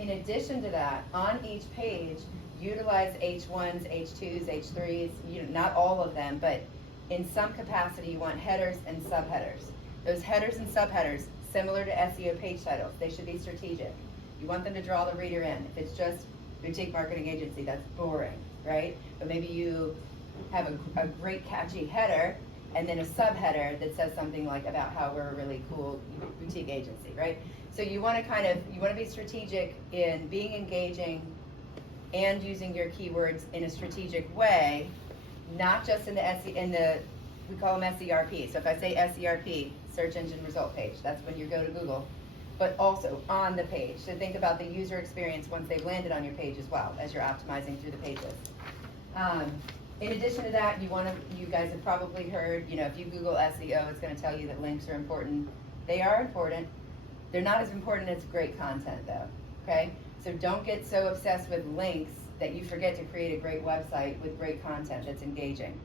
In addition to that, on each page, utilize H1s, H2s, H3s, not all of them, but in some capacity you want headers and subheaders. Those headers and subheaders, similar to SEO page titles, they should be strategic. You want them to draw the reader in. If it's just boutique marketing agency, that's boring, right? But maybe you have a great catchy header and then a subheader that says something like about how we're a really cool boutique agency, right? So you want to be strategic in being engaging and using your keywords in a strategic way, not just in we call them SERP. So if I say SERP, search engine result page, that's when you go to Google, but also on the page. So think about the user experience once they've landed on your page as well as you're optimizing through the pages. In addition to that, you guys have probably heard, if you Google SEO, it's going to tell you that links are important. They are important. They're not as important as great content though, okay? So don't get so obsessed with links that you forget to create a great website with great content that's engaging.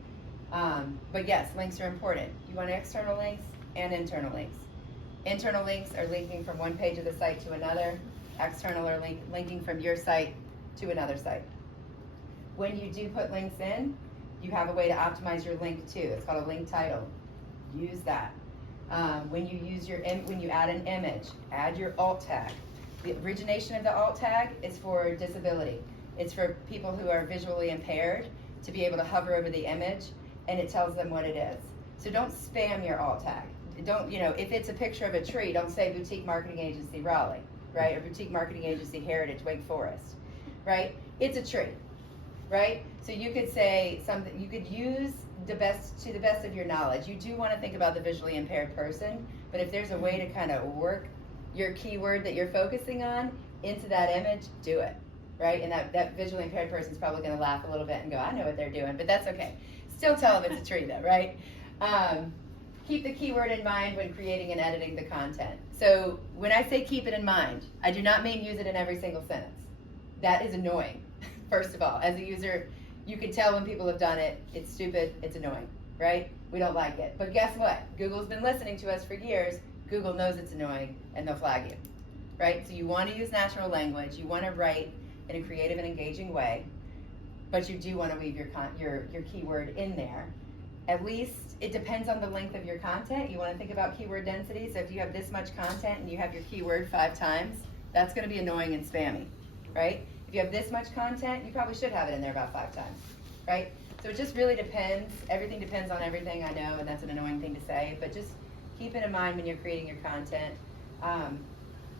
But yes, links are important. You want external links and internal links. Internal links are linking from one page of the site to another. External are linking from your site to another site. When you do put links in, you have a way to optimize your link too. It's called a link title. Use that. When you add an image, add your alt tag. The origination of the alt tag is for disability. It's for people who are visually impaired to be able to hover over the image and it tells them what it is. So don't spam your alt tag. If it's a picture of a tree, don't say boutique marketing agency Raleigh, right? Or boutique marketing agency Heritage Wake Forest, right? It's a tree, right? So you could say something, you could use to the best of your knowledge. You do want to think about the visually impaired person, but if there's a way to kind of work your keyword that you're focusing on into that image, do it, right? And that visually impaired person's probably going to laugh a little bit and go, I know what they're doing, but that's okay. Still tell them it's a tree though, right? Keep the keyword in mind when creating and editing the content. So when I say keep it in mind, I do not mean use it in every single sentence. That is annoying, first of all. As a user, you can tell when people have done it, it's stupid, it's annoying, right? We don't like it. But guess what? Google's been listening to us for years. Google knows it's annoying and they'll flag you, right? So you want to use natural language. You want to write in a creative and engaging way, but you do want to weave your keyword in there. At least it depends on the length of your content. You want to think about keyword density. So if you have this much content and you have your keyword 5 times, that's going to be annoying and spammy, right? If you have this much content, you probably should have it in there about 5 times, right? So it just really depends. Everything depends on everything, I know, and that's an annoying thing to say, but just keep it in mind when you're creating your content.